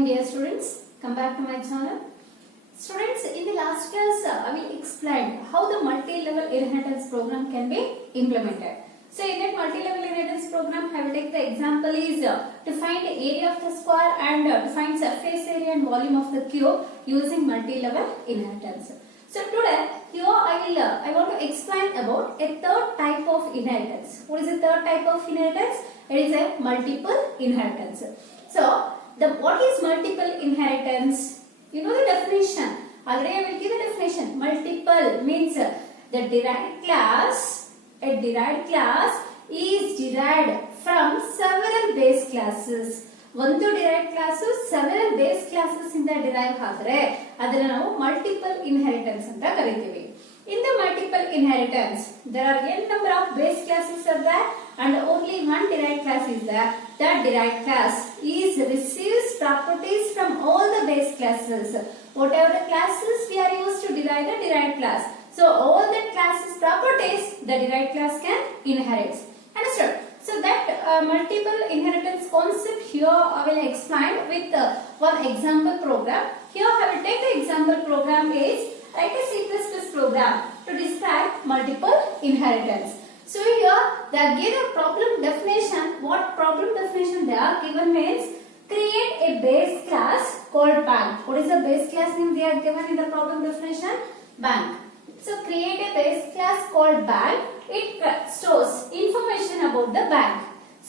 morning dear students, come back to my channel. Students, in the last class I will explain how the multi-level inheritance program can be implemented. So in that multi-level inheritance program I will take the example is to find the area of the square and to find surface area and volume of the cube using multi-level inheritance. So today here I want to explain about a third type of inheritance. What is the third type of inheritance? It is a multiple inheritance. So what is multiple inheritance? You know the definition. Already I will give the definition. Multiple means the derived class, a derived class is derived from several base classes. ಒಂದು derived classes several base classes ಇಂದ derive ಆದರೆ ಅದನ್ನ ನಾವು multiple inheritance ಅಂತ ಕರೀತೀವಿ. In the multiple inheritance, there are n number of base classes are there and only one derived class is there. That derived class is receives properties from all the base classes. Whatever the classes we are used to derive the derived class. So all the classes properties the derived class can inherit. Understood? So that multiple inheritance concept here I will explain with one example program. Here I will take the example program is write a C++ program to describe multiple inheritance. So here they are given a problem definition. What problem definition they are given means create a base class called bank. What is the base class name they are given in the problem definition? Bank. So create a base class called bank. It stores information about the bank.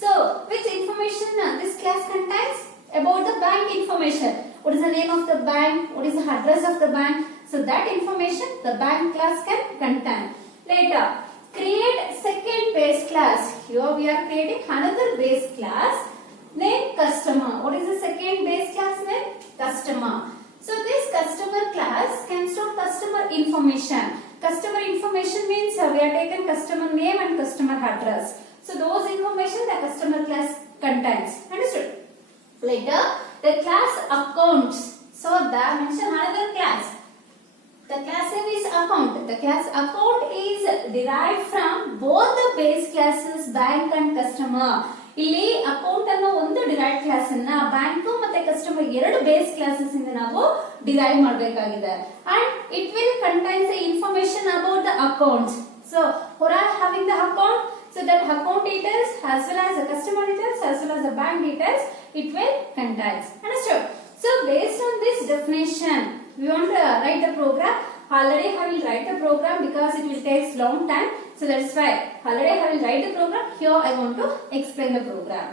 So which information this class contains? About the bank information. What is the name of the bank? What is the address of the bank? So that information the bank class can contain. Later, create second base class. Here we are creating another base class named customer. What is the second base class name? Customer. So this customer class can store customer information. Customer information means we are taken customer name and customer address. So those information the customer class contains. Understood? Later, the class accounts. So the mention another class. The class name is account. The class account is derived from both the base classes bank and customer. ಇಲ್ಲಿ account ಅನ್ನೋ ಒಂದು derived class ಅನ್ನ bank ಮತ್ತೆ customer ಎರಡು base classes ಇಂದ ನಾವು derive ಮಾಡಬೇಕಾಗಿದೆ and it will contains the information about the accounts so for having the account so that account details as well as the customer details as well as the bank details it will contains. Understood? So based on this definition we want to write the program. Already I will write the program because it will take long time. So that's why already I will write the program. Here I want to explain the program.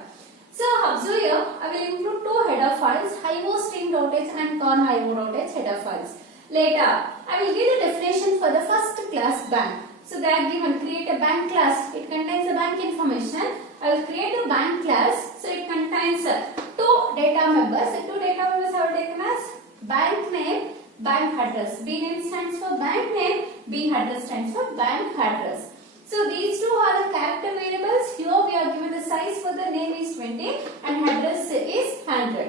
So observe here I will include two header files, iostring.h and con.io.h header files. Later I will give the definition for the first class bank. So they are given create a bank class. It contains the bank information. I will create a bank class. So it contains two data members. The two data members are taken as bank name, bank address. B name stands for bank name, B address stands for bank address. So these two are the character variables. Here we are given the size for the name is 20 and address is 100.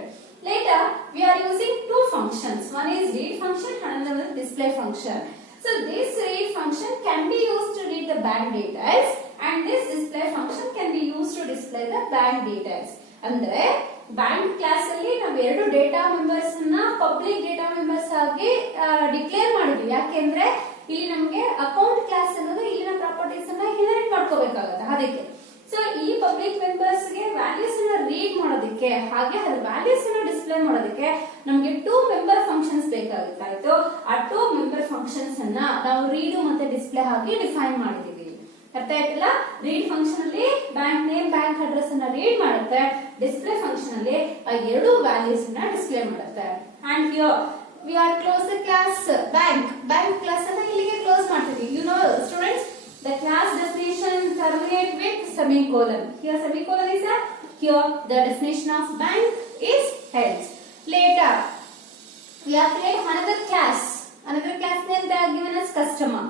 Later we are using two functions. One is read function and another is display function. So this read function can be used to read the bank details and this display function can be used to display the bank details. ಅಂದ್ರೆ bank class ಅಲ್ಲಿ ನಾವು ಎರಡು data members ಅನ್ನ public data members ಆಗಿ declare ಮಾಡಿದ್ವಿ. ಯಾಕೆಂದ್ರೆ ಇಲ್ಲಿ ನಮಗೆ ಅಕೌಂಟ್ ಕ್ಲಾಸ್ ಅನ್ನೋದು ಇಲ್ಲಿನ ಪ್ರಾಪರ್ಟೀಸ್ ಅನ್ನ ಇನ್ಹೆರಿಟ್ ಮಾಡ್ಕೋಬೇಕಾಗುತ್ತೆ. ಅದಕ್ಕೆ ಸೊ ಈ ಪಬ್ಲಿಕ್ ಮೆಂಬರ್ಸ್ ಗೆ ವ್ಯಾಲ್ಯೂಸ್ ಅನ್ನ ರೀಡ್ ಮಾಡೋದಕ್ಕೆ ಹಾಗೆ ಅದ್ರ ವ್ಯಾಲ್ಯೂಸ್ ಅನ್ನ ಡಿಸ್ಪ್ಲೇ ಮಾಡೋದಕ್ಕೆ ನಮಗೆ ಟೂ ಮೆಂಬರ್ ಫಂಕ್ಷನ್ಸ್ ಬೇಕಾಗುತ್ತೆ. ಆಯ್ತು, ಆ ಟೂ ಮೆಂಬರ್ ಫಂಕ್ಷನ್ಸ್ ಅನ್ನ ನಾವು ರೀಡ್ ಮತ್ತೆ ಡಿಸ್ಪ್ಲೇ ಆಗಿ ಡಿಫೈನ್ ಮಾಡಿದೀವಿ. ಅರ್ಥ ಆಯ್ತಲ್ಲ? ರೀಡ್ ಫಂಕ್ಷನ್ ಅಲ್ಲಿ ಬ್ಯಾಂಕ್ ನೇಮ್ ಬ್ಯಾಂಕ್ ಅಡ್ರೆಸ್ ಅನ್ನ ರೀಡ್ ಮಾಡುತ್ತೆ, ಡಿಸ್ಪ್ಲೇ ಫಂಕ್ಷನ್ ಅಲ್ಲಿ ಆ ಎರಡು ವ್ಯಾಲ್ಯೂಸ್ ಅನ್ನ ಡಿಸ್ಪ್ಲೇ ಮಾಡುತ್ತೆ. And here we are close the class bank class ಅನ್ನ ಇಲ್ಲಿಗೆ ಕ್ಲೋಸ್ ಮಾಡ್ತೀವಿ. You know students the class definition terminate with semicolon. Here semicolon is a here the definition of bank is else. Later we have create another class name they are given as customer.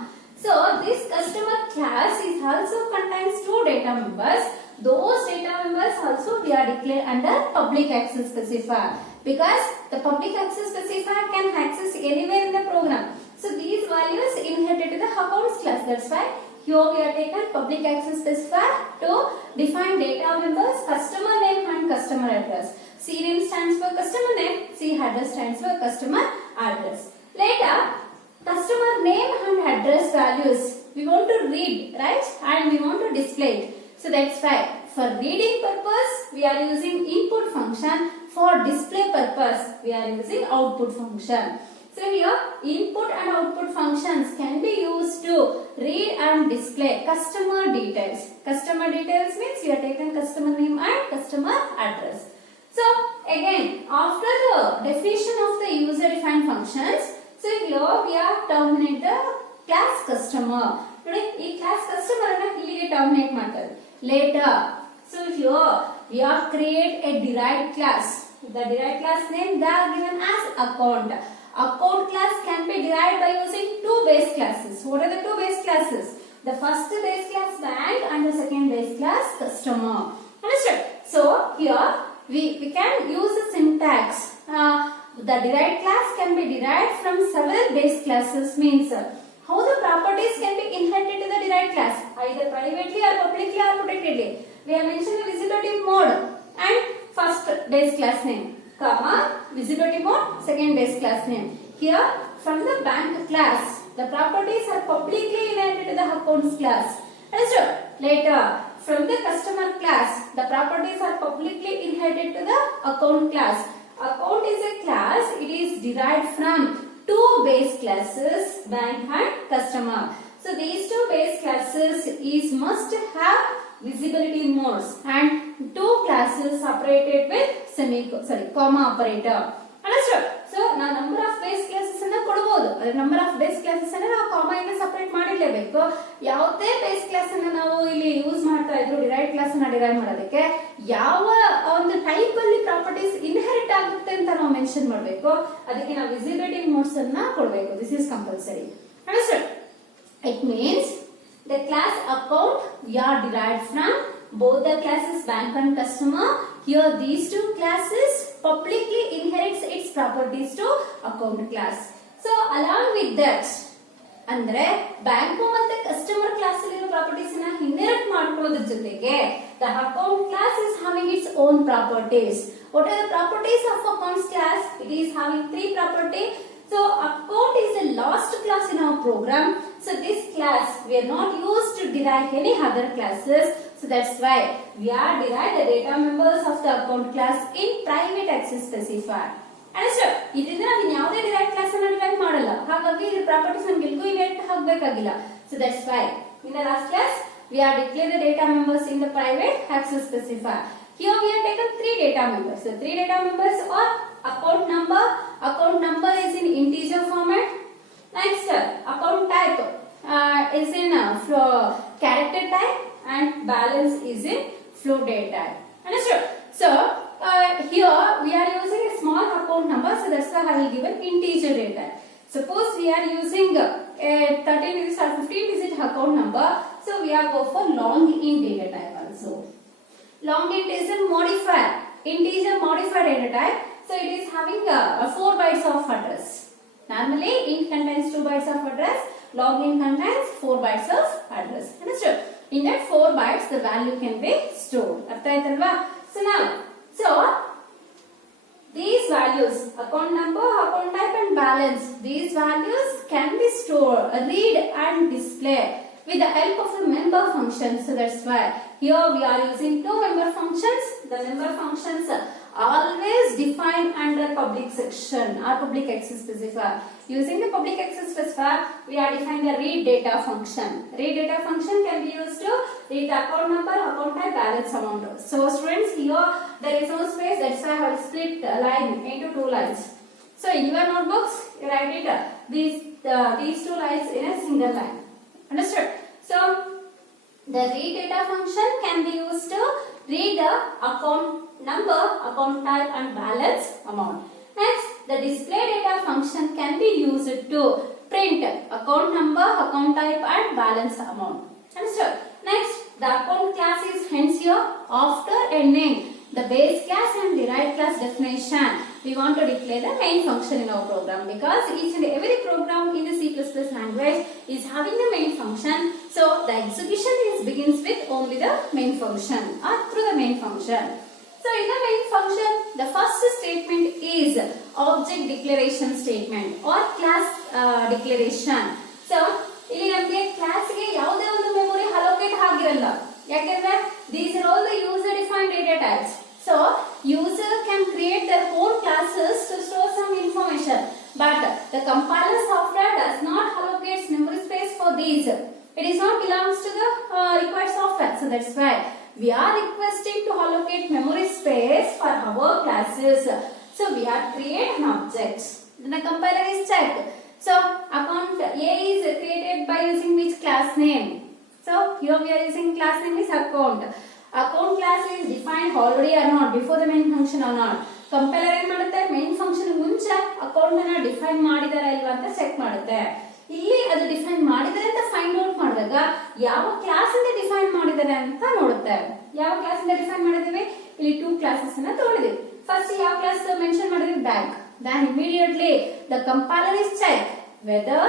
So this customer class is also contains two data members. Those data members also we are declared under public access specifier because the public access specifier can access anywhere in the program. So these values inherited to the accounts class. That's why here we are taken public access specifier to define data members, customer name and customer address. C name stands for customer name, address stands for customer address. Later, customer name and address values we want to read, right? And we want to display it. So that's why for reading purpose we are using input function. For display purpose we are using output function. So here input and output functions can be used to read and display customer details. Customer details means you have taken customer name and customer address. So again, after the definition of the user defined functions, so here we are terminate the class customer. Today, this class customer is terminate matter. Later, so here we are create a derived class. The derived class name they are given as account. Account class can be derived by using two base classes. What are the two base classes? The first base class bank and the second base class customer. Understood? So here we can use the syntax. The derived class can be derived from several base classes. Means how the properties can be inherited to the derived class, either privately or publicly or protectedly. We have mentioned the visibility mode and first base class name, comma visibility mode, second base class name. Here from the bank class, the properties are publicly inherited to the accounts class. Understood? Later, from the customer class, the properties are publicly inherited to the account class. Account is a class, it is derived from two base classes, bank and customer. So these two base classes is must have visibility modes and two classes separated with comma operator. Understood? So now number of base classes anna kodabodu. Number of base classes anna ನಾವು comma ಇಂದ separate ಮಾಡಿರಲೇಬೇಕು. ಯಾವುದೇ base class ಅನ್ನು ನಾವು ಇಲ್ಲಿ use ಮಾಡ್ತಾ ಇದ್ರು derived class ಅನ್ನು derive ಮಾಡೋದಕ್ಕೆ ಯಾವ ಒಂದು ಟೈಪ್ ಅಲ್ಲಿ ಪ್ರಾಪರ್ಟೀಸ್ ಇನ್ಹೆರಿಟ್ ಆಗುತ್ತೆ ಅಂತ ನಾವು ಮೆನ್ಷನ್ ಮಾಡಬೇಕು. ಅದಕ್ಕೆ ನಾವು visibility modes ಅನ್ನು ಕೊಡಬೇಕು. This is compulsory. Understood? It means the class account we are derived from both the classes bank and customer. Here these two classes publicly inherits its properties to account class. So along with that, ಅಂದ್ರೆ bank ಮತ್ತೆ customer class ಅಲ್ಲಿರೋ properties ಅನ್ನ inherit ಮಾಡ್ಕೊಳ್ಳೋದ್ರ ಜೊತೆಗೆ the account class is having its own properties. What are the properties of accounts class? It is having three properties. So account is the last class in our program. So this class we are not used to derive any other classes. So that's why we are derive the data members of the account class in private access specifier. Understood? ಇದರಿಂದ ನಾವು ಯಾವುದೇ derived class ಅನ್ನು derive ಮಾಡಲ್ಲ. ಹಾಗಾಗಿ ಇದರ properties ನಮಗೆ ಎಲ್ಲಿಗೂ inherit ಆಗಬೇಕಾಗಿಲ್ಲ. So that's why in the last class we are declare the data members in the private access specifier. Here we have taken three data members. So three data members are account number. Account number is in integer format. Next, account type is in character type and balance is in float date type. Understood? So here we are using a small account number. So that's why I will give an integer data. Suppose we are using a 13 digit or 15 digit account number. So we are go for long int data type also. Long int is a modifier, integer modifier data type. So it is having 4 bytes of address. Normally int contains 2 bytes of address. Long int contains 4 bytes of address. Understood? In that 4 bytes the value can be stored. Artha aithalva? So now, these values, account number, account type and balance, these values can be stored, read and display with the help of a member function. So that's why here we are using two member functions. The member functions always defined under public section or public access specifier. Using the public access specifier, we are defining the read data function. Read data function can be used to read the account number, account type, balance amount. So students, here there is no space. That's why I have split the line into two lines. So in your notebooks, you write it these two lines in a single line. Understood? So the read data function can be used to read the account number, account type and balance amount. Next, the display data function can be used to print account number, account type and balance amount. Understood? Next, the account class is hence here after ending the base class and derived class definition. We want to declare the main function in our program because each and every program in the C++ language is having the main function. So the execution begins with only the main function or through the main function. So in the main function, the first statement is object declaration statement or class declaration. So ಇಲ್ಲಿ ನಮಗೆ class ಗೆ ಯಾವುದೇ ಒಂದು memory allocate ಆಗಿರಲ್ಲ, ಯಾಕಂದ್ರೆ these are all the user defined data types. So user can create their own classes to store some information, but the compiler software does not allocate memory space for these. It is not belongs to the required software. So that's why we are requesting to allocate memory space for our classes. So we are create an object. Then the compiler is checked. So account A is created by using which class name? So here we are using class name is account. Account class is defined already or not before the main function or not. Compiler ಏನು ಮಾಡುತ್ತೆ, main function ಮುಂಚೆ account ಅನ್ನು define ಮಾಡಿದಾರಾ ಇಲ್ವಾ ಅಂತ check ಮಾಡುತ್ತೆ. ಇಲ್ಲಿ ಅದು define ಮಾಡಿದರೆ ಅಂತ ಫೈಂಡ್ ಔಟ್ ಮಾಡಿದಾಗ ಯಾವ ಕ್ಲಾಸ್ ಇಂದ ಡಿಫೈನ್ ಮಾಡಿದ್ದಾರೆ ಅಂತ ನೋಡುತ್ತೆ. ಯಾವ ಕ್ಲಾಸ್ ಇಂದ ಡಿಫೈನ್ ಮಾಡಿದೀವಿ, ಇಲ್ಲಿ 2 ಕ್ಲಾಸಸ್ ಅನ್ನು ತಗೊಂಡಿದ್ದೀವಿ. ಫಸ್ಟ್ ಯಾವ ಕ್ಲಾಸ್ ಮೆನ್ಷನ್ ಮಾಡಿದ್ವಿ, bank. Then immediately the compiler is check whether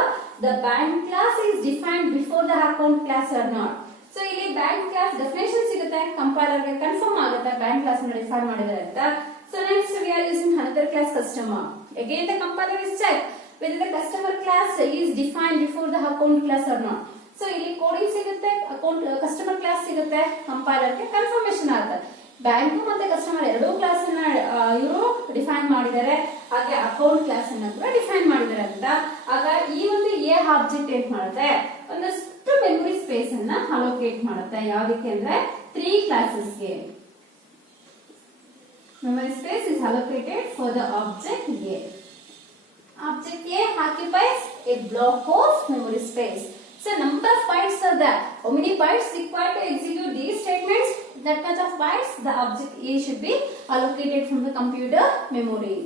the bank class is defined before the account class or not. So ಇಲ್ಲಿ bank class definition ಸಿಗುತ್ತೆ, compiler ಗೆ ಕನ್ಫರ್ಮ್ ಆಗುತ್ತೆ bank class ಅನ್ನು define ಮಾಡಿದ್ದಾರೆ ಅಂತ. So next we are using another class customer. Again the compiler is check whether the customer class is defined before the account class or not. So ಇಲ್ಲಿ coding ಸಿಗುತ್ತೆ, account customer class ಸಿಗುತ್ತೆ, compiler ಗೆ confirmation ಆಗುತ್ತೆ. Bank ಮತ್ತೆ customer ಎರಡೂ class ಅನ್ನ ಇವರು define ಮಾಡಿದ್ದಾರೆ, ಹಾಗೆ ಅಕೌಂಟ್ ಕ್ಲಾಸ್ ಅನ್ನ ಕೂಡ ಡಿಫೈನ್ ಮಾಡಿದ್ದಾರೆ ಅಂತ. ಆಗ ಈ ಒಂದು ಎ ಆಬ್ಜೆಕ್ಟ್ ಏನ್ ಮಾಡುತ್ತೆ, ಒಂದಷ್ಟು ಮೆಮೊರಿ ಸ್ಪೇಸ್ ಅನ್ನ ಅಲೋಕೇಟ್ ಮಾಡುತ್ತೆ. ಯಾವ್ದಕ್ಕೆ ಅಂದ್ರೆ 3 ಕ್ಲಾಸಸ್ ಗೆ memory space is allocated for the object A. Object A occupies a block of memory space. So number of bytes are there. How many bytes required to execute these statements? That much of bytes the object A should be allocated from the computer memory.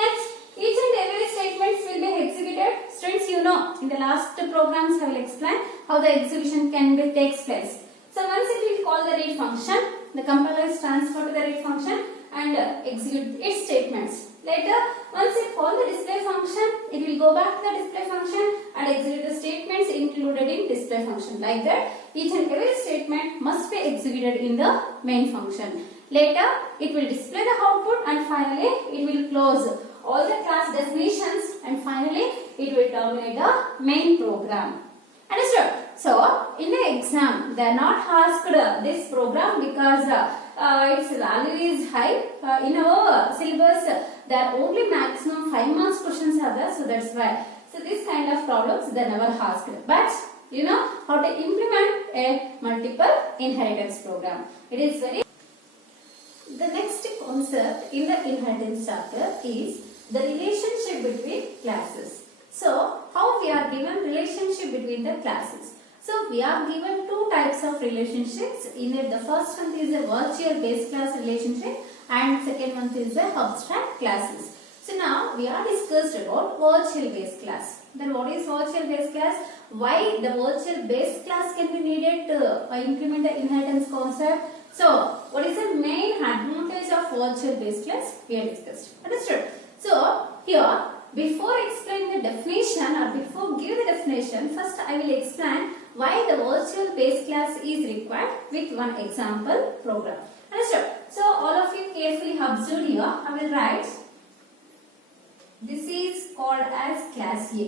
Next, each and every statements will be executed. Students, you know, in the last programs I will explain how the execution can be takes place. So once it will call the read function, the compiler is transferred to the read function and execute its statements. Later, once it call the display function, it will go back to the display function and execute the statements included in display function. Like that, each and every statement must be executed in the main function. Later, it will display the output and finally, it will close all the class definitions and finally, it will terminate the main program. Understood? So, in the exam, they are not asked this program because its value is high. In our syllabus, there are only maximum 5 marks questions are there, so that's why. So, this kind of problems they never asked. But, you know how to implement a multiple inheritance program. It is very. The next concept in the inheritance chapter is the relationship between classes. So, how we are given relationship between the classes. So, we are given 2 types of relationships. In it, the first one is a virtual base class relationship and second one is a abstract classes. So, now we are discussed about virtual base class. Then what is virtual base class? Why the virtual base class can be needed to implement the inheritance concept? So, what is the main advantage of virtual base class? We have discussed. Understood? So, here before explaining the definition or before give the definition, first I will explain why the virtual base class is required with one example program. Understood? So all of you carefully observe here. I will write. This is called as class A.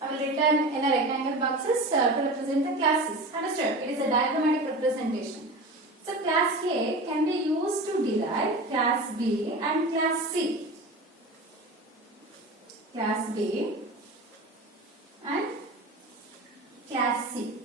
I will written in a rectangle boxes to represent the classes. Understood? It is a diagrammatic representation. So class A can be used to derive class B and class C. Class B and class C.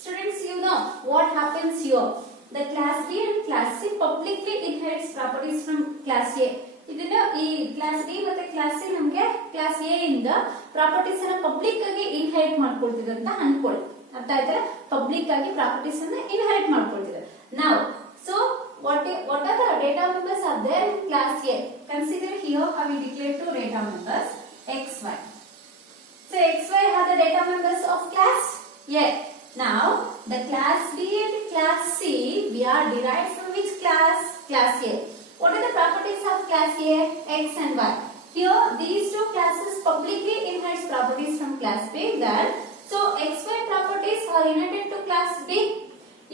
Students, you know what happens here. The class B and class C publicly inherits properties from class A. ಇದನ್ನ ಈ class B ಮತ್ತೆ class C ನಮಗೆ class A ಇಂದ properties ಅನ್ನ public ಆಗಿ inherit ಮಾಡ್ಕೊಳ್ತಿದೆ ಅಂತ ಅನ್ಕೊಳ್ಳಿ. ಅರ್ಥ ಆಯ್ತಾ? ಪಬ್ಲಿಕ್ ಆಗಿ ಪ್ರಾಪರ್ಟೀಸ್ ಅನ್ನ ಇನ್ಹೆರಿಟ್ ಮಾಡ್ಕೊಳ್ತಿದೆ. ನಾವು so what are the data members are there in class A? Consider here I will declare 2 data members xy. So xy are the data members of class A. Now the class B and class C we are derived from which class? Class A. What are the properties of class A? X and Y. Here these 2 classes publicly inherits properties from class B. That so xy properties are inherent to class B.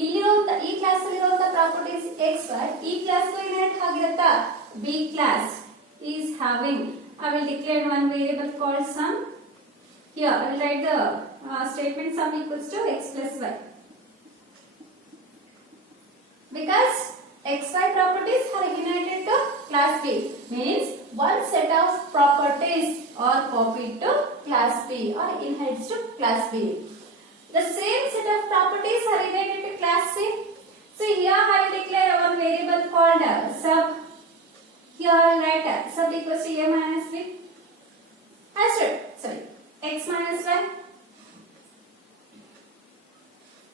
ಇಲ್ಲಿರುವಂತ ಈ class ಅಲ್ಲಿರುವಂತ properties xy ಈ class ಗೂ inherit ಆಗಿರುತ್ತಾ b class is having I will declare one variable called sum. Here I will write the statement sum equals to x plus y. Because xy properties are inherited to class B means one set of properties are copied to class B or inherits to class B. The same set of properties are inherited to class C. So here I will declare one variable called sub. Here I will write sub equals to a minus b. Sorry, x minus y.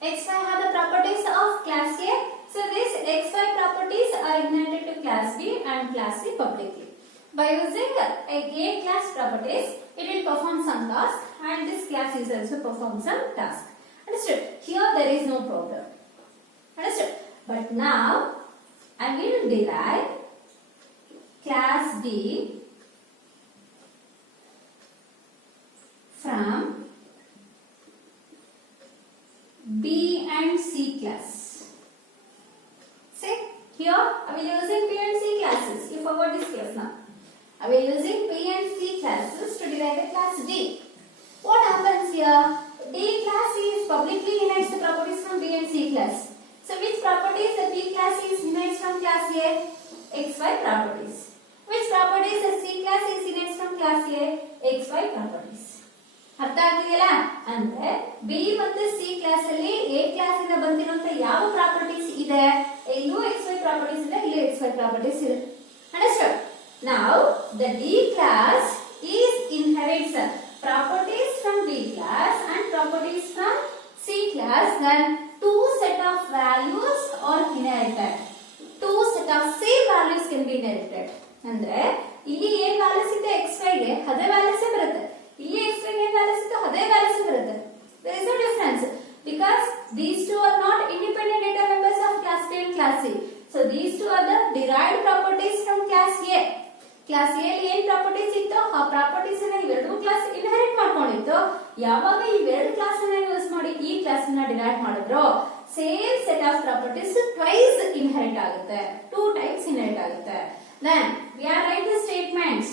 xy have the properties of class A. So these xy properties are inherited to class B and class C publicly. By using a class properties, it will perform some task and this class is also perform some task. Understood? Here there is no problem. Understood? But now I will derive class D from B and C class. See, here I will using B and C classes. You forgot this class now. I will using B and C classes to derive the class D. What happens here? D class is publicly inherits the properties from B and C class. So which properties the B class is inherits from class A? XY properties. Which properties the C class is inherits from class A? XY properties. ಅರ್ಥ ಆಗ್ತಿದೆಯಲ್ಲ ಅಂದ್ರೆ B ಮತ್ತು C class ಅಲ್ಲಿ A class ಇಂದ ಬಂದಿರುವಂತ ಯಾವ properties ಇದೆ ಇಲ್ಲೂ X Y properties ಇದೆ ಇಲ್ಲೂ ಎಕ್ಸ್ ವೈ ಪ್ರಾಪರ್ಟೀಸ್ ಇದೆ understand now the D class is inherits properties from B class and properties from C class, then two set of values are inherited. Two set of same values can be inherited. ಅಂದ್ರೆ ಇಲ್ಲಿ ಏನ್ values ಇದೆ xy ಗೆ ಅದೇ values ಬರುತ್ತೆ ಇಲ್ಲಿ xy ಗೆ ಏನ್ ವ್ಯಾಲ್ಯೂಸ್ ಇದೆ ಅದೇ ವ್ಯಾಲ್ಯೂಸ್ ಬರುತ್ತೆ there is no difference because these two are not independent data members of class B and class C. So these two are the derived properties from class A. Class A ಅಲ್ಲಿ ಏನ್ properties ಇತ್ತು ಆ properties ಅನ್ನ ಇವೆರಡು class inherit ಮಾಡ್ಕೊಂಡಿತ್ತು ಯಾವಾಗ ಇವೆರಡು class ಅನ್ನ use ಮಾಡಿ ಈ ಕ್ಲಾಸ್ ಅನ್ನ ಡಿರೈವ್ ಮಾಡಿದ್ರು same set of properties twice inherit ಆಗುತ್ತೆ ಟೂ ಟೈಮ್ಸ್ ಇನ್ಹೆರಿಟ್ ಆಗುತ್ತೆ then we are write the statements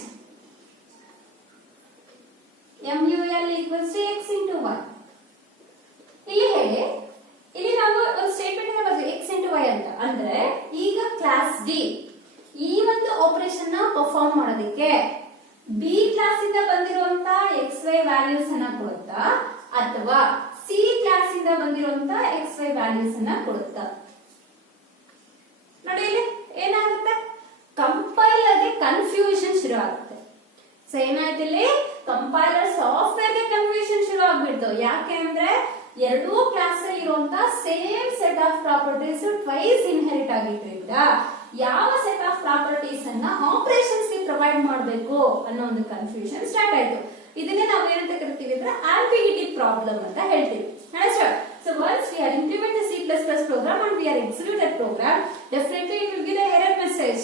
MUL equals to x into y ಇಲ್ಲಿ ಹೇಳಿ ಇಲ್ಲಿ ನಾವು ಒಂದು ಸ್ಟೇಟ್ಮೆಂಟ್ ಅನ್ನು ಬರೆದು x into y ಅಂತ ಅಂದ್ರೆ ಈಗ ಕ್ಲಾಸ್ ಡಿ ಈ ಒಂದು ಆಪರೇಷನ್ ನ ಪರ್ಫಾರ್ಮ್ ಮಾಡೋದಕ್ಕೆ ಬಿ ಕ್ಲಾಸ್ ಇಂದ ಬಂದಿರುವಂತ ಎಕ್ಸ್ ವೈ ವ್ಯಾಲ್ಯೂಸ್ ಅನ್ನ ಕೊಡುತ್ತಾ ಅಥವಾ ಸಿ ಕ್ಲಾಸ್ ಇಂದ ಬಂದಿರುವಂತ ಎಕ್ಸ್ ವೈ ವ್ಯಾಲ್ಯೂಸ್ ಅನ್ನ ಕೊಡುತ್ತಾ ನೋಡಿ ಇಲ್ಲಿ ಏನಾಗುತ್ತೆ ಕಂಪೈಲರ್ ಗೆ ಕನ್ಫ್ಯೂಷನ್ ಶುರು ಆಗುತ್ತೆ ಸೊ ಏನಾಯ್ತು ಇಲ್ಲಿ ಕಂಪೈಲರ್ ಸಾಫ್ಟ್ವೇರ್ ಗೆ ಕನ್ಫ್ಯೂಷನ್ ಶುರು ಆಗ್ಬಿಡ್ತು ಯಾಕೆ ಅಂದ್ರೆ ಎರಡೂ ಕ್ಲಾಸ್ ಅಲ್ಲಿ ಇರುವಂತ same set of properties twice inherit ಆಗಿದ್ರಿಂದ ಯಾವ ಸೆಟ್ ಆಫ್ ಪ್ರಾಪರ್ಟೀಸ್ ಅನ್ನ ಆಪರೇಷನ್ಸ್ ಗೆ ಪ್ರೊವೈಡ್ ಮಾಡಬೇಕು ಅನ್ನೋ ಒಂದು ಕನ್ಫ್ಯೂಷನ್ ಸ್ಟಾರ್ಟ್ ಆಯ್ತು ಇದನ್ನೇ ನಾವು ಏನಂತ ಕರಿತೀವಿ ಅಂದ್ರೆ ಆಂಬಿಗಿಟಿ ಪ್ರಾಬ್ಲಮ್ ಅಂತ ಹೇಳ್ತೀವಿ so once we are implement the C++ program and we are execute that program definitely it will give a error message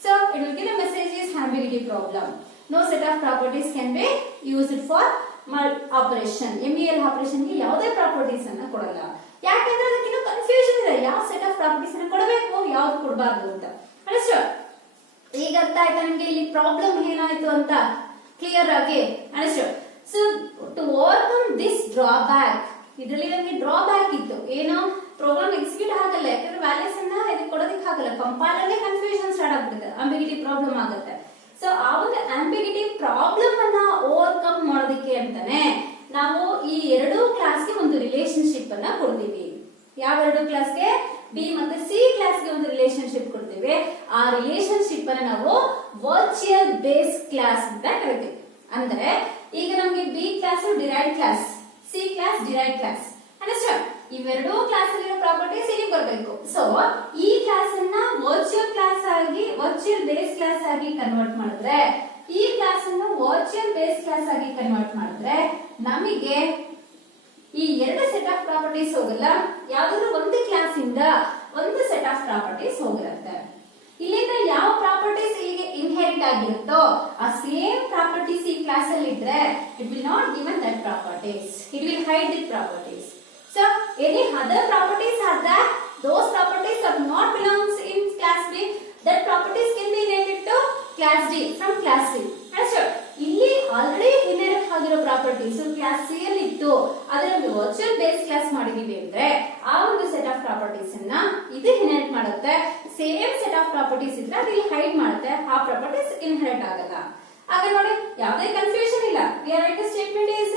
so it will give a message is ambiguity problem no set of properties can be used for operation MEL operation ಗೆ ಯಾವುದೇ properties ಅನ್ನ ಕೊಡಲ್ಲ ಯಾಕೆಂದ್ರೆ ಅದಕ್ಕಿಂತ confusion ಇದೆ ಯಾವ set of properties ಅನ್ನು ಕೊಡಬೇಕು ಯಾವ್ದು ಕೊಡಬಾರ್ದು ಅಂತ ಅಂಡರ್ಸ್ಟ್ಯಾಂಡ್ ಈಗ ಅರ್ಥ ಆಯ್ತಾ ನಿಮಗೆ ಇಲ್ಲಿ ಪ್ರಾಬ್ಲಮ್ ಏನಾಯ್ತು ಅಂತ ಕ್ಲಿಯರ್ ಆಗಿ understand so to overcome this drawback ಇದರಲ್ಲಿ ನಮಗೆ ಡ್ರಾಬ್ಯಾಕ್ ಇತ್ತು ಏನು ಪ್ರೋಗ್ರಾಮ್ ಎಕ್ಸಿಕ್ಯೂಟ್ ಆಗಲ್ಲ ಯಾಕಂದ್ರೆ ವ್ಯಾಲ್ಯೂಸ್ ಅನ್ನ ಇದಕ್ಕೆ ಕೊಡೋದಕ್ಕೆ ಆಗಲ್ಲ ಕಂಪೈಲರ್ ಗೆ ಕನ್ಫ್ಯೂಷನ್ ಸ್ಟಾರ್ಟ್ ಆಗ್ಬಿಡುತ್ತೆ ಆಂಬಿಗಿಟಿ ಪ್ರಾಬ್ಲಮ್ ಆಗುತ್ತೆ ಸೊ ಆ ಒಂದು ಆಂಬಿಗಿಟಿ ಪ್ರಾಬ್ಲಮ್ ಅನ್ನ ಓವರ್ಕಮ್ ಮಾಡೋದಕ್ಕೆ ಅಂತಾನೆ ನಾವು ಈ ಎರಡು ಕ್ಲಾಸ್ಗೆ ಒಂದು ರಿಲೇಶನ್ಶಿಪ್ ಅನ್ನ ಕೊಡ್ತೀವಿ ಯಾವ ಎರಡು ಕ್ಲಾಸ್ಗೆ ಬಿ ಮತ್ತೆ ಸಿ ಕ್ಲಾಸ್ಗೆ ಒಂದು ರಿಲೇಶನ್ಶಿಪ್ ಕೊಡ್ತೀವಿ ಆ ರಿಲೇಶನ್ಶಿಪ್ ಅನ್ನ ನಾವು ವರ್ಚುವಲ್ ಬೇಸ್ ಕ್ಲಾಸ್ ಅಂತ ಕರಿತೀವಿ ಅಂದ್ರೆ ಈಗ ನಮಗೆ B class derived class C class derived class understand ಇವೆರಡೂ ಕ್ಲಾಸ್ ಅಲ್ಲಿರೋ ಪ್ರಾಪರ್ಟೀಸ್ ಇಲ್ಲಿ ಬರಬೇಕು ಸೊ ಈ ಕ್ಲಾಸ್ ಅನ್ನ ವರ್ಚುವಲ್ ಕ್ಲಾಸ್ ಆಗಿ ವರ್ಚುವಲ್ ಬೇಸ್ ಕ್ಲಾಸ್ ಆಗಿ ಕನ್ವರ್ಟ್ ಮಾಡಿದ್ರೆ ಈ ಕ್ಲಾಸ್ ಅನ್ನು ವರ್ಚುವಲ್ ಬೇಸ್ ಕ್ಲಾಸ್ ಆಗಿ ಕನ್ವರ್ಟ್ ಮಾಡಿದ್ರೆ ನಮಗೆ ಈ ಎರಡು ಸೆಟ್ ಆಫ್ ಪ್ರಾಪರ್ಟೀಸ್ ಹೋಗಲ್ಲ ಯಾವ್ದಾದ್ರು ಒಂದು ಕ್ಲಾಸ್ ಇಂದ ಒಂದು ಸೆಟ್ ಆಫ್ ಪ್ರಾಪರ್ಟೀಸ್ ಹೋಗಿರುತ್ತೆ ಇಲ್ಲಿಂದ ಯಾವ ಪ್ರಾಪರ್ಟೀಸ್ ಇಲ್ಲಿಗೆ ಇನ್ಹೆರಿಟ್ ಆಗಿರುತ್ತೋ ಆ ಸೇಮ್ ಪ್ರಾಪರ್ಟೀಸ್ ಈ ಕ್ಲಾಸ್ ಅಲ್ಲಿ ಇದ್ರೆ it will not given that properties it will hide the properties so any other properties are that those properties are not class C. ಇಲ್ಲಿ already inherit ಆಗಿರೋ ಪ್ರಾಪರ್ಟೀಸ್ ಕ್ಲಾಸ್ ಸಿ ಅಲ್ಲಿ ಇತ್ತು, ಅದರಲ್ಲಿ virtual base class ಮಾಡಿದೀವಿ ಅಂದ್ರೆ ಆ ಒಂದು set of properties ಅನ್ನ ಇದು ಇನ್ಹೆರಿಟ್ ಮಾಡುತ್ತೆ. ಸೇಮ್ ಸೆಟ್ ಆಫ್ ಪ್ರಾಪರ್ಟೀಸ್ ಇದ್ರೆ ಅದು ಇಲ್ಲಿ ಹೈಡ್ ಮಾಡುತ್ತೆ, ಆ ಪ್ರಾಪರ್ಟೀಸ್ ಇನ್ಹೆರಿಟ್ ಆಗಲ್ಲ. ಆಗ ನೋಡಿ ಯಾವುದೇ ಕನ್ಫ್ಯೂಷನ್ ಇಲ್ಲ. We are write the statement is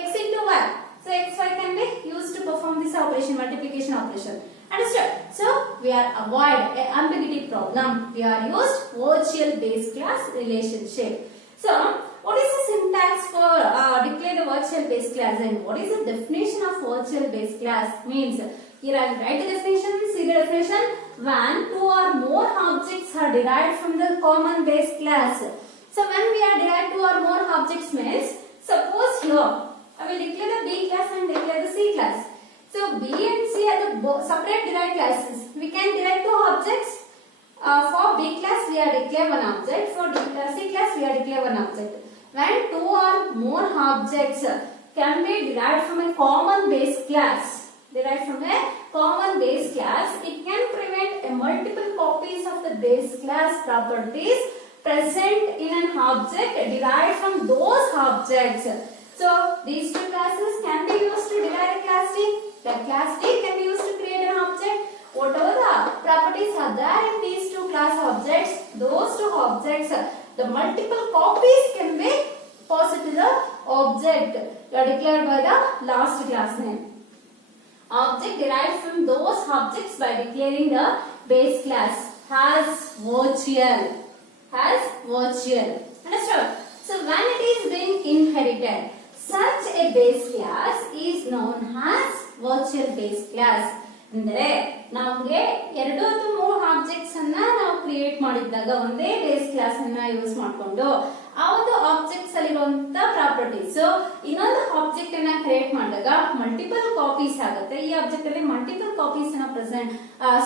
x into y. So xy can be used to perform this operation, multiplication operation. Understood? So we are avoid a ambiguity problem. We are used virtual base class relationship. So what is the syntax for declare the virtual base class and what is the definition of virtual base class? Means here I will write the definition. See the definition: when two or more objects are derived from the common base class. So when we are derived two or more objects means, suppose here I will declare the B class and declare the C class. So B and C are the separate derived classes. We can derive two objects. For B class we are declare one object. For C class we are declare one object. When two or more objects can be derived from a common base class, derived from a common base class, it can prevent a multiple copies of the base class properties present in an object derived from those objects. So these two classes can be used to derive a class D. The class D can be used to create an object. Whatever the properties are there in these two class objects, those two objects, the multiple copies can be passed to the object declared by the last class name. Object derived from those objects by declaring the base class has virtual. Understood? So when it is being inherited, such a base class is known as virtual base class. ಅಂದ್ರೆ ನಮಗೆ ಎರಡು ಅಥವಾ ಮೂರು objects ಅನ್ನ ನಾವು create ಮಾಡಿದಾಗ ಒಂದೇ base class ಅನ್ನ ಯೂಸ್ ಮಾಡಿಕೊಂಡು ಆ ಒಂದು ಆಬ್ಜೆಕ್ಟ್ಸ್ ಅಲ್ಲಿರುವಂತ ಪ್ರಾಪರ್ಟೀಸ್ ಇನ್ನೊಂದು ಆಬ್ಜೆಕ್ಟ್ ಅನ್ನ ಕ್ರಿಯೇಟ್ ಮಾಡಿದಾಗ ಮಲ್ಟಿಪಲ್ ಕಾಪೀಸ್ ಆಗುತ್ತೆ. ಈ ಆಬ್ಜೆಕ್ಟ್ ಅಲ್ಲಿ ಮಲ್ಟಿಪಲ್ ಕಾಪೀಸ್ ಅನ್ನ ಪ್ರೆಸೆಂಟ್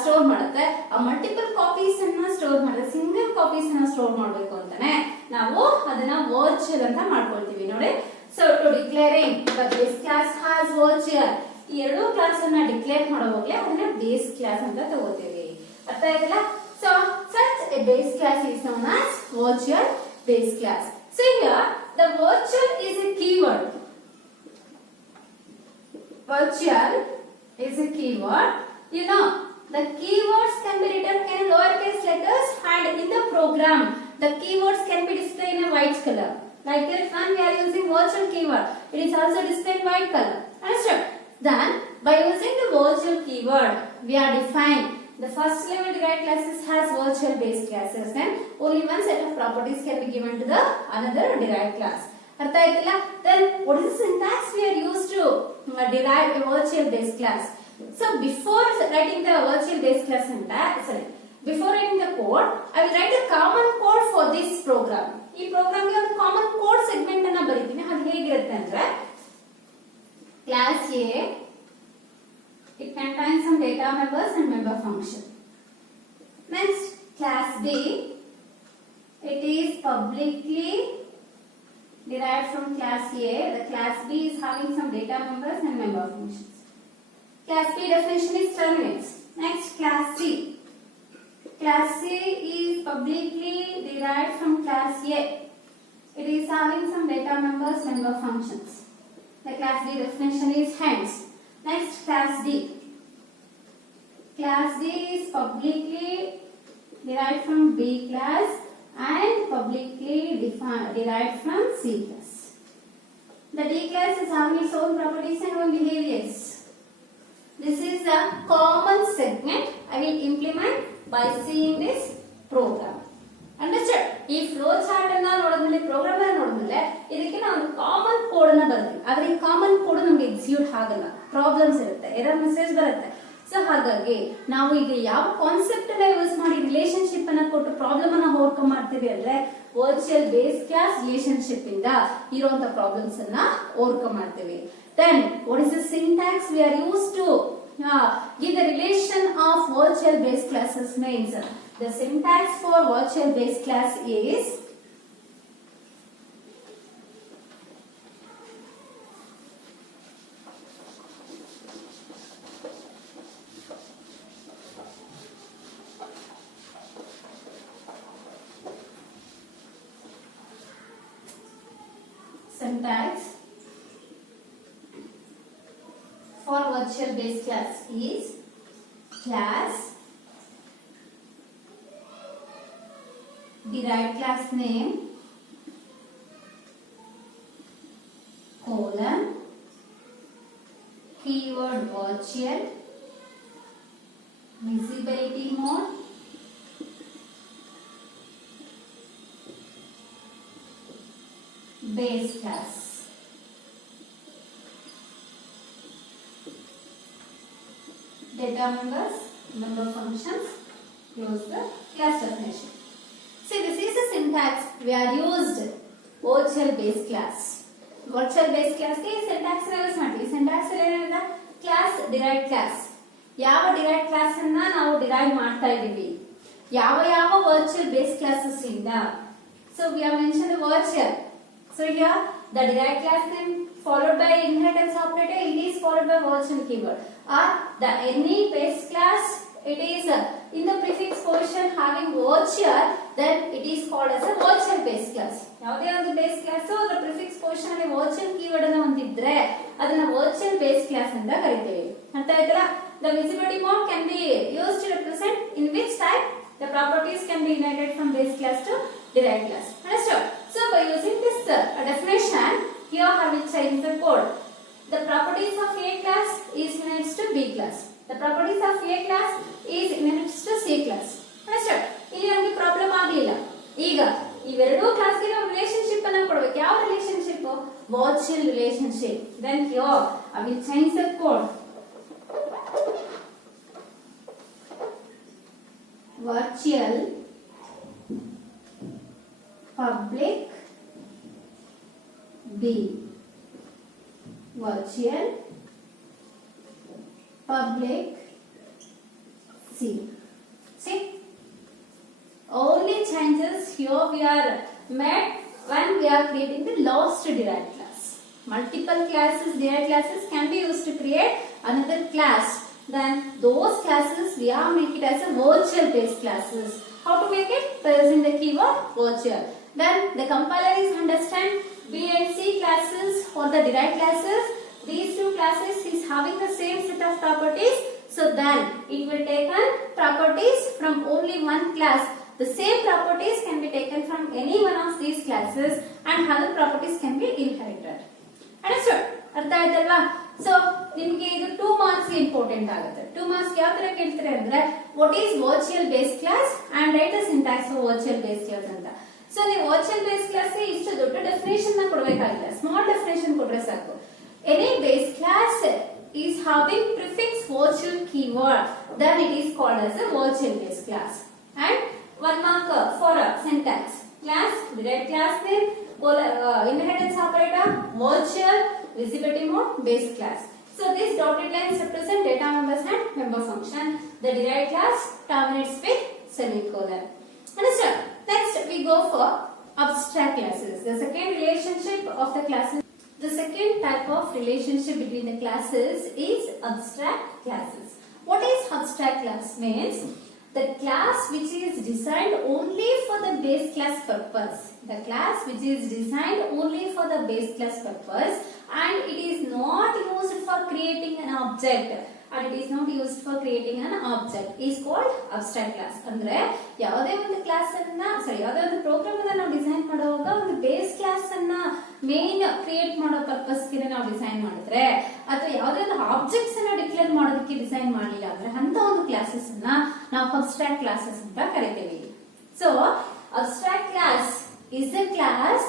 ಸ್ಟೋರ್ ಮಾಡುತ್ತೆ. ಆ ಮಲ್ಟಿಪಲ್ ಕಾಪೀಸ್ ಅನ್ನ ಸ್ಟೋರ್ ಮಾಡಿದ್ರೆ ಸಿಂಗಲ್ ಕಾಪೀಸ್ ಅನ್ನ ಸ್ಟೋರ್ ಮಾಡಬೇಕು ಅಂತಾನೆ ನಾವು ಅದನ್ನ ವರ್ಚುವಲ್ ಅಂತ ಮಾಡ್ಕೊಳ್ತೀವಿ ನೋಡಿ. So to declaring the base class has virtual, ಈ ಎರಡು ಕ್ಲಾಸ್ ಅನ್ನ ಡಿಕ್ಲೇರ್ ಮಾಡೋವಾಗಲೇ ಅದನ್ನ ಬೇಸ್ ಕ್ಲಾಸ್ ಅಂತ ತಗೋತೀವಿ. ಅರ್ಥ ಆಯ್ತಲ್ಲ? So such a base class is known as virtual base class. So here the virtual is a keyword. Virtual is a keyword. You know the keywords can be written in lowercase letters and in the program the keywords can be displayed in a white color. Like this when we are using virtual keyword, it is also displayed in white color. Understood? Then by using the virtual keyword we are defined the first level derived classes has virtual base classes. Then only one set of properties can be given to the another derived class. Artha aitalla? Then what is the syntax we are used to derive a virtual base class? So before writing the virtual base class before writing the code, I will write a common code for this program. ಈ program ಗೆ ಒಂದು common code segment ಅನ್ನ ಬರೀತೀನಿ. ಅದು ಹೇಗಿರುತ್ತೆ ಅಂದ್ರೆ class A, it contains some data members and member function. Next, class B, it is publicly derived from class A. The class B is having some data members and member functions. Class B definition is terminates. Next, class C. Class C is publicly derived from class A. It is having some data members, member functions. The class D definition is hence. Next, class D. Class D is publicly derived from B class and publicly derived from C class. The D class is having its own properties and own behaviors. This is a common segment I will implement by seeing this program. Understood? ಈ flow chart ಅನ್ನ ನೋಡಿದ್ಮೇಲೆ program ಅನ್ನ ನೋಡಿದ್ಮೇಲೆ ಇದಕ್ಕೆ ನಾವು common code ಅನ್ನ ಬರ್ತೀವಿ. ಆದ್ರೆ ಈ ಕಾಮನ್ ಕೋಡ್ ನಮಗೆ ಎಕ್ಸಿಕ್ಯೂಟ್ ಆಗಲ್ಲ, ಪ್ರಾಬ್ಲಮ್ಸ್ ಇರುತ್ತೆ, ಎರರ್ ಮೆಸೇಜ್ ಬರುತ್ತೆ. ಸೊ ಹಾಗಾಗಿ ನಾವು ಈಗ ಯಾವ ಕಾನ್ಸೆಪ್ಟ್ ಅನ್ನ ಯೂಸ್ ಮಾಡಿ ರಿಲೇಶನ್ಶಿಪ್ ಅನ್ನ ಕೊಟ್ಟು ಪ್ರಾಬ್ಲಮ್ ಅನ್ನ ಓವರ್ಕಮ್ ಮಾಡ್ತೀವಿ ಅಂದ್ರೆ ವರ್ಚುವಲ್ ಬೇಸ್ ಕ್ಲಾಸ್ ರಿಲೇಶನ್ಶಿಪ್ ಇಂದ ಇರುವಂತ ಪ್ರಾಬ್ಲಮ್ಸ್ ಅನ್ನ ಓವರ್ಕಮ್ ಮಾಡ್ತೀವಿ. Then what is the syntax we are used to give the relation of virtual base classes means the syntax for virtual base class is virtual base class is class derived class name colon keyword virtual visibility mode base class. Data members, member functions, close the class definition. See, this is the syntax we are used virtual base class. Virtual base class के syntax use ಮಾಡಿ syntax ಏನಿದೆ class derived class. ಯಾವ derived class ಅನ್ನ ನಾವು derive ಮಾಡ್ತಾ ಇದ್ದೀವಿ ಯಾವ virtual base classes ಇಂದ. So we have mentioned the virtual. So here the derived class name followed by inheritance operator, it is followed by virtual keyword, or the any base class it is in the prefix position having virtual, then it is called as a virtual base class. ಯಾವುದೇ ಒಂದು base class the prefix position ಅಲ್ಲಿ virtual keyword ಅನ್ನು ಹೊಂದಿದ್ರೆ ಅದನ್ನ virtual base class ಅಂತ ಕರೀತೀವಿ. ಅರ್ಥ ಆಯ್ತಲ್ಲ? The visibility mode can be used to represent in which type the properties can be inherited from base class to derived class. Understood? So by using this definition, here I will change the code. The properties of A class is inherits to B class. The properties of A class is inherits to C class. Understood? ಇಲ್ಲಿ ನಮಗೆ problem ಆಗಲಿಲ್ಲ. ಈಗ ಇವೆರಡೂ ಕ್ಲಾಸ್ಗೆ ನಾವು relationship ಅನ್ನು ಕೊಡಬೇಕು. ಯಾವ relationship? Virtual relationship. Then here I will change the code. Virtual public B, virtual public C. See, only changes here we are made when we are creating the last derived class. Multiple classes, derived classes can be used to create another class. Then those classes we are make it as a virtual base classes. How to make it? By using the keyword virtual. Then the compiler is understand B and C classes or the derived classes. These two classes is having the same set of properties. So then it will take on properties from only one class. The same properties can be taken from any one of these classes and other properties can be inherited. Understood? ಅರ್ಥ ಆಯ್ತಲ್ವಾ? So ನಿಮಗೆ ಇದು 2 marks important ಆಗುತ್ತೆ. 2 marks ಯಾವ ತರ ಕೇಳ್ತಾರೆ ಅಂದ್ರೆ what is virtual base class and write the syntax for virtual base class ಅಂತ. So ನೀವು virtual base class ಗೆ ಇಷ್ಟು ದೊಡ್ಡ ಡೆಫಿನಿಷನ್ ನ ಕೊಡಬೇಕಾಗಿಲ್ಲ. ಸ್ಮಾಲ್ ಡೆಫಿನಿಷನ್ ಕೊಟ್ರೆ ಸಾಕು. Any base class is having prefix virtual keyword, then it is called as a virtual base class. And 1 mark for syntax. Class, derived class name, inheritance operator, virtual, visibility mode, base class. So these dotted lines represent data members and member function. The derived class terminates with semicolon. Understand? Next we go for abstract classes. The second relationship of the classes. The second type of relationship between the classes is abstract classes. What is abstract class? Means the class which is designed only for the base class purpose. The class which is designed only for the base class purpose and it is not used for creating an object. And it is not used for creating an object is called abstract class. ಅಂದ್ರೆ ಯಾವುದೇ ಒಂದು class ಅನ್ನ ಯಾವುದೇ ಒಂದು program ಅನ್ನ ನಾವು design ಮಾಡುವಾಗ ಒಂದು ಬೇಸ್ ಕ್ಲಾಸ್ ಅನ್ನ ಮೇನ್ ಕ್ರಿಯೇಟ್ ಮಾಡೋ ಪರ್ಪಸ್ ಗೆ ನಾವು ಡಿಸೈನ್ ಮಾಡಿದ್ರೆ ಅಥವಾ ಯಾವುದೇ ಒಂದು ಆಬ್ಜೆಕ್ಟ್ಸ್ ಅನ್ನ ಡಿಕ್ಲೇರ್ ಮಾಡೋದಕ್ಕೆ ಡಿಸೈನ್ ಮಾಡಲಿಲ್ಲ ಅಂದ್ರೆ ಅಂತ ಒಂದು ಕ್ಲಾಸಸ್ ಅನ್ನ ನಾವು ಅಬ್ಸ್ಟ್ರಾಕ್ಟ್ ಕ್ಲಾಸಸ್ ಅಂತ ಕರಿತೀವಿ. So abstract class is a class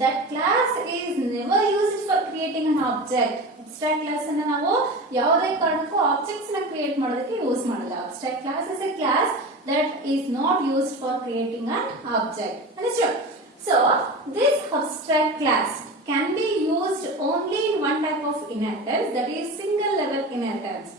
that class is never used for creating an object. Abstract class ಅನ್ನು ನಾವು ಯಾವುದೇ ಕಾರಣಕ್ಕೂ ಆಬ್ಜೆಕ್ಟ್ಸ್ ನ ಕ್ರಿಯೇಟ್ ಮಾಡೋದಕ್ಕೆ ಯೂಸ್ ಮಾಡಲ್ಲ. Abstract class is a class that is not used for creating an object. Understood? So this abstract class can be used only in one type of inheritance, that is single level inheritance.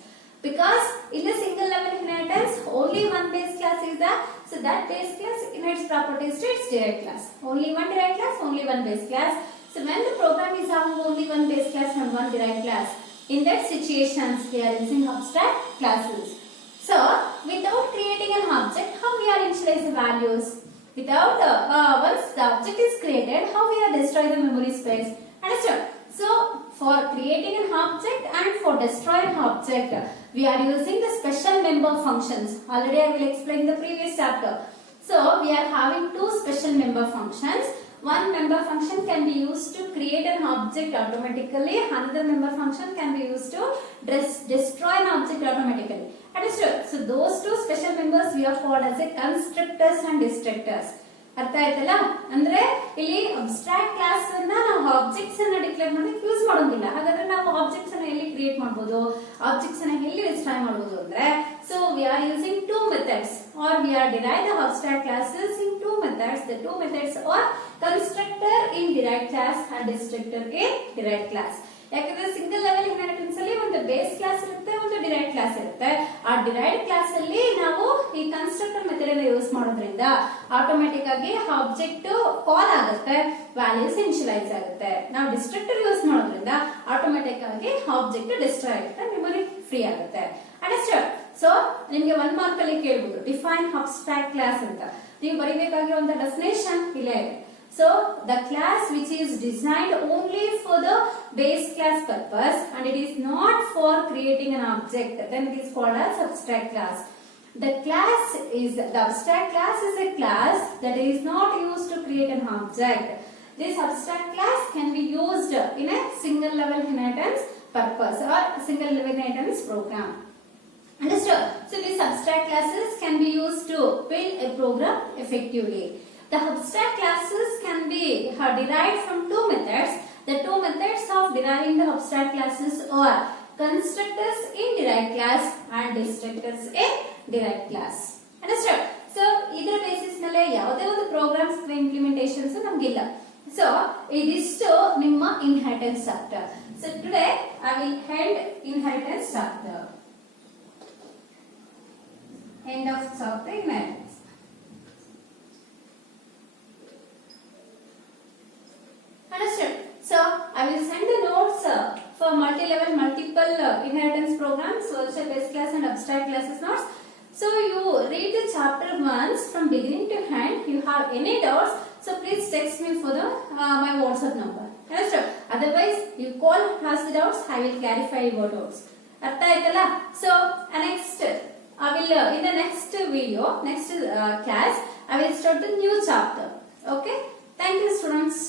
Because in the single level inheritance only one base class is there, so that base class inherits properties to its derived class. Only one derived class, only one base class. So when the program is having only one base class and one derived class, in that situations we are using abstract classes. So without creating an object, how we are initialize the values? Without once the object is created, how we are destroy the memory space? Understood? So for creating an object and for destroying an object, we are using the special member functions. Already I will explain the previous chapter. So we are having two special member functions. One member function can be used to create an object automatically. Another member function can be used to destroy an object automatically. Understood? So those two special members we are called as a constructors and destructors. ಅರ್ಥ ಆಯ್ತಲ್ಲ? ಅಂದ್ರೆ ಇಲ್ಲಿ abstract class ಅನ್ನ ನಾವು objects ಅನ್ನ declare ಮಾಡಲಿಕ್ಕೆ use ಮಾಡೋದಿಲ್ಲ. ಹಾಗಾದ್ರೆ ನಾವು ಆಬ್ಜೆಕ್ಟ್ಸ್ ಅನ್ನ ಎಲ್ಲಿ ಕ್ರಿಯೇಟ್ ಮಾಡಬಹುದು, ಆಬ್ಜೆಕ್ಟ್ಸ್ ಅನ್ನ ಎಲ್ಲಿ ಡಿಸ್ಟ್ರಾಯ್ ಮಾಡಬಹುದು ಅಂದ್ರೆ, so we are using two methods or we are derive the abstract classes in two methods. The two methods are constructor in derived class and destructor in derived class. ಯಾಕಂದ್ರೆ single level inheritance ಅಲ್ಲಿ ಒಂದು base class ಇರುತ್ತೆ, ಒಂದು derived class ಇರುತ್ತೆ. ಆ derived class ಅಲ್ಲಿ ನಾವು ಈ ಕನ್ಸ್ಟ್ರಕ್ಟರ್ ಮೆಥಡ್ ಅನ್ನು ಯೂಸ್ ಮಾಡೋದ್ರಿಂದ ಆಟೋಮ್ಯಾಟಿಕ್ ಆಗಿ ಆಬ್ಜೆಕ್ಟ್ ಕಾಲ್ ಆಗುತ್ತೆ, ವ್ಯಾಲ್ಯೂಸ್ ಇನಿಷಿಯಲೈಸ್ ಆಗುತ್ತೆ. ನಾವು ಡಿಸ್ಟ್ರಕ್ಟರ್ ಯೂಸ್ ಮಾಡೋದ್ರಿಂದ ಆಟೋಮ್ಯಾಟಿಕ್ ಆಗಿ ಆಬ್ಜೆಕ್ಟ್ ಡಿಸ್ಟ್ರಾಯ್ ಆಗುತ್ತೆ, ಮೆಮೊರಿ ಫ್ರೀ ಆಗುತ್ತೆ. ಅಂಡರ್ಸ್ಟ್ಯಾಂಡ್? ಸೊ ನಿಮಗೆ 1 ಮಾರ್ಕ್ ಅಲ್ಲಿ ಕೇಳಬಹುದು ಡಿಫೈನ್ ಅಬ್ಸ್ಟ್ರಾಕ್ಟ್ ಕ್ಲಾಸ್ ಅಂತ. ನೀವು ಬರೀಬೇಕಾಗಿರುವಂತ ಡೆಫಿನೇಷನ್ ಇಲ್ಲೇ ಇದೆ. So the class which is designed only for the base class purpose and it is not for creating an object, then it is called as abstract class. The abstract class is a class that is not used to create an object. This abstract class can be used in a single level inheritance purpose or single level inheritance program. Understood? So these abstract classes can be used to build a program effectively. The abstract classes can be derived from two methods. The two methods of deriving the abstract classes are constructors in derived class and destructors in derived class. Understood? So either basis ಮೇಲೆ ಯಾವುದೇ ಒಂದು programmes ಅಥವಾ implementations ನಮಗಿಲ್ಲ. So ಇದಿಷ್ಟು ನಿಮ್ಮ inheritance chapter. So today I will end inheritance chapter. End of chapter inheritance. Understood? So I will send the notes for multi-level, multiple inheritance programs, virtual base class and abstract classes notes. So you read the chapter once from beginning to end. You have any doubts, so please text me for the my WhatsApp number. Understood? Otherwise, you call, ask the doubts. I will clarify your doubts. ಅರ್ಥ ಆಯ್ತಲ್ಲ? So next I will in the next video, next class, I will start the new chapter. Okay? Thank you, students.